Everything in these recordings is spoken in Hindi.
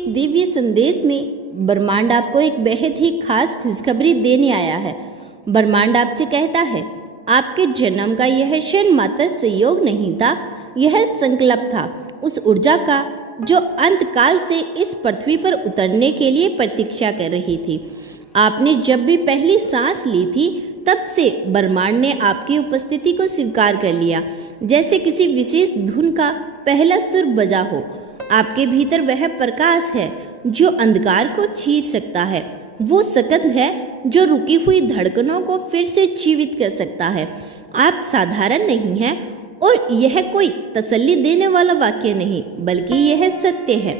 इस दिव्य संदेश में ब्रह्मांड आपको एक बेहद ही खास खुशखबरी देने आया है। ब्रह्मांड आपसे कहता है, आपके जन्म का यह क्षण मात्र संयोग नहीं था, यह संकल्प था उस ऊर्जा का जो अंतकाल से इस पृथ्वी पर उतरने के लिए प्रतीक्षा कर रही थी। आपने जब भी पहली सांस ली थी, तब से ब्रह्मांड ने आपकी उपस्थिति को स्वीकार कर लिया, जैसे किसी विशेष धुन का पहला सुर बजा हो। आपके भीतर वह प्रकाश है जो अंधकार को छीन सकता है, वो सकंद है जो रुकी हुई धड़कनों को फिर से जीवित कर सकता है। आप साधारण नहीं हैं, और यह कोई तसल्ली देने वाला वाक्य नहीं, बल्कि यह सत्य है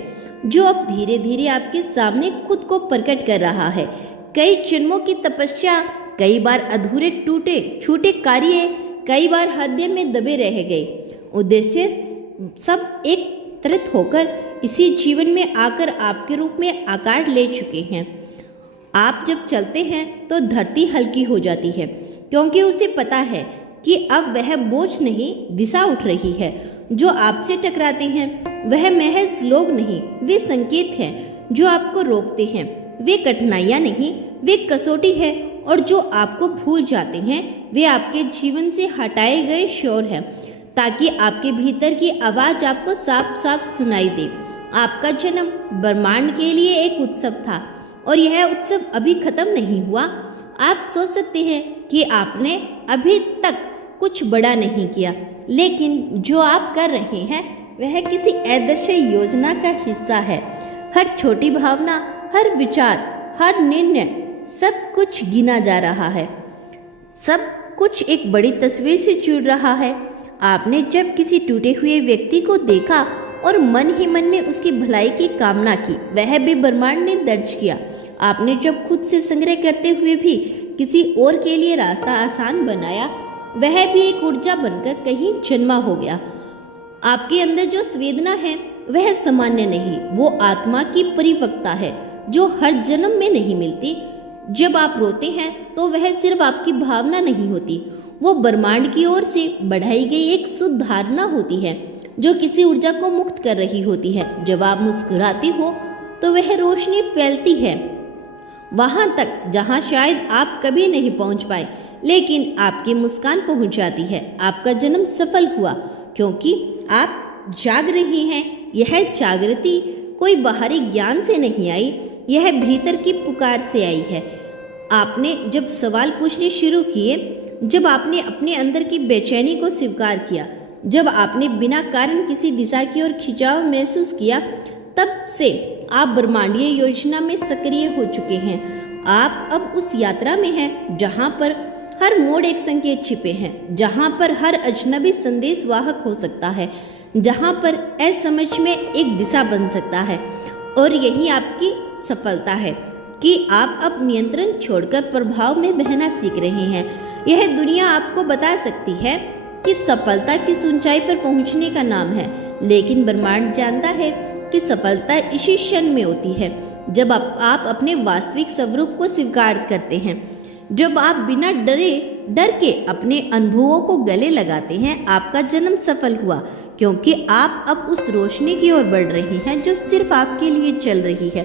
जो अब धीरे धीरे आपके सामने खुद को प्रकट कर रहा है। कई जन्मों की तपस्या, कई बार अधूरे टूटे छूटे कार्य, कई बार हृदय में दबे रह गए उद्देश्य सब एक त्वरित होकर इसी जीवन में आकर आपके रूप में आकार ले चुके हैं। आप जब चलते हैं तो धरती हल्की हो जाती है, क्योंकि उसे पता है कि अब वह बोझ नहीं, दिशा उठ रही है। जो आपसे टकराते हैं वह महज लोग नहीं, वे संकेत हैं जो आपको रोकते हैं। वे कठिनाइयाँ नहीं, वे कसौटी है। और जो आपको भूल जाते हैं वे आपके जीवन से हटाए गए शोर हैं, ताकि आपके भीतर की आवाज़ आपको साफ साफ सुनाई दे। आपका जन्म ब्रह्मांड के लिए एक उत्सव था, और यह उत्सव अभी खत्म नहीं हुआ। आप सोच सकते हैं कि आपने अभी तक कुछ बड़ा नहीं किया, लेकिन जो आप कर रहे हैं वह किसी आदर्श योजना का हिस्सा है। हर छोटी भावना, हर विचार, हर निर्णय, सब कुछ गिना जा रहा है। सब कुछ एक बड़ी तस्वीर से जुड़ रहा है। आपने जब किसी टूटे हुए व्यक्ति को देखा और मन ही मन में उसकी भलाई की कामना की, वह भी ब्रह्मांड ने दर्ज किया। आपने जब खुद से संग्रह करते हुए भी किसी और के लिए रास्ता आसान बनाया, वह भी एक ऊर्जा बनकर कहीं जन्मा हो गया। आपके अंदर जो संवेदना है वह सामान्य नहीं, वो आत्मा की परिपक्वता है जो हर जन्म में नहीं मिलती। जब आप रोते हैं तो वह सिर्फ आपकी भावना नहीं होती, वो ब्रह्मांड की ओर से बढ़ाई गई एक शुद्ध धारणा होती है जो किसी ऊर्जा को मुक्त कर रही होती है। जब आप मुस्कुराते हो तो वह रोशनी फैलती है वहां तक जहां शायद आप कभी नहीं पहुंच पाए, लेकिन आपकी मुस्कान पहुंच जाती है। आपका जन्म सफल हुआ क्योंकि आप जाग रही हैं। यह जागृति कोई बाहरी ज्ञान से नहीं आई, यह भीतर की पुकार से आई है। आपने जब सवाल पूछने शुरू किए, जब आपने अपने अंदर की बेचैनी को स्वीकार किया, जब आपने बिना कारण किसी दिशा की ओर खिंचाव महसूस किया, तब से आप ब्रह्मांडीय योजना में सक्रिय हो चुके हैं। आप अब उस यात्रा में हैं जहां पर हर मोड़ एक संकेत छिपे हैं, जहां पर हर अजनबी संदेश वाहक हो सकता है, जहां पर असमझ में एक दिशा बन सकता है। और यही आपकी सफलता है कि आप अब नियंत्रण छोड़कर प्रभाव में बहना सीख रहे हैं। यह दुनिया आपको बता सकती है कि सफलता किस ऊंचाई पर पहुंचने का नाम है, लेकिन ब्रह्मांड जानता है कि सफलता इसी क्षण में होती है जब आप अपने वास्तविक स्वरूप को स्वीकार करते हैं, जब आप बिना डर के अपने अनुभवों को गले लगाते हैं। आपका जन्म सफल हुआ क्योंकि आप अब उस रोशनी की ओर बढ़ रही हैं जो सिर्फ आपके लिए चल रही है।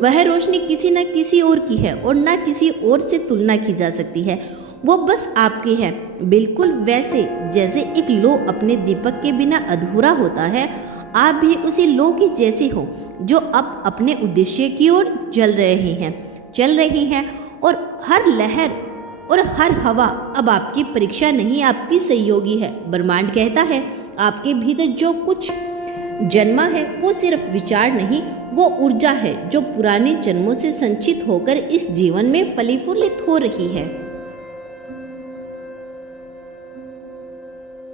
वह रोशनी किसी न किसी और की है और न किसी और से तुलना की जा सकती है, वो बस आपकी है। बिल्कुल वैसे जैसे एक लो अपने दीपक के बिना अधूरा होता है, आप भी उसी लो के जैसे हो जो अब अपने उद्देश्य की ओर चल रही हैं। और हर लहर और हर हवा अब आपकी परीक्षा नहीं, आपकी सहयोगी है। ब्रह्मांड कहता है, आपके भीतर जो कुछ जन्मा है वो सिर्फ विचार नहीं, वो ऊर्जा है जो पुराने जन्मों से संचित होकर इस जीवन में फलीफूलित हो रही है।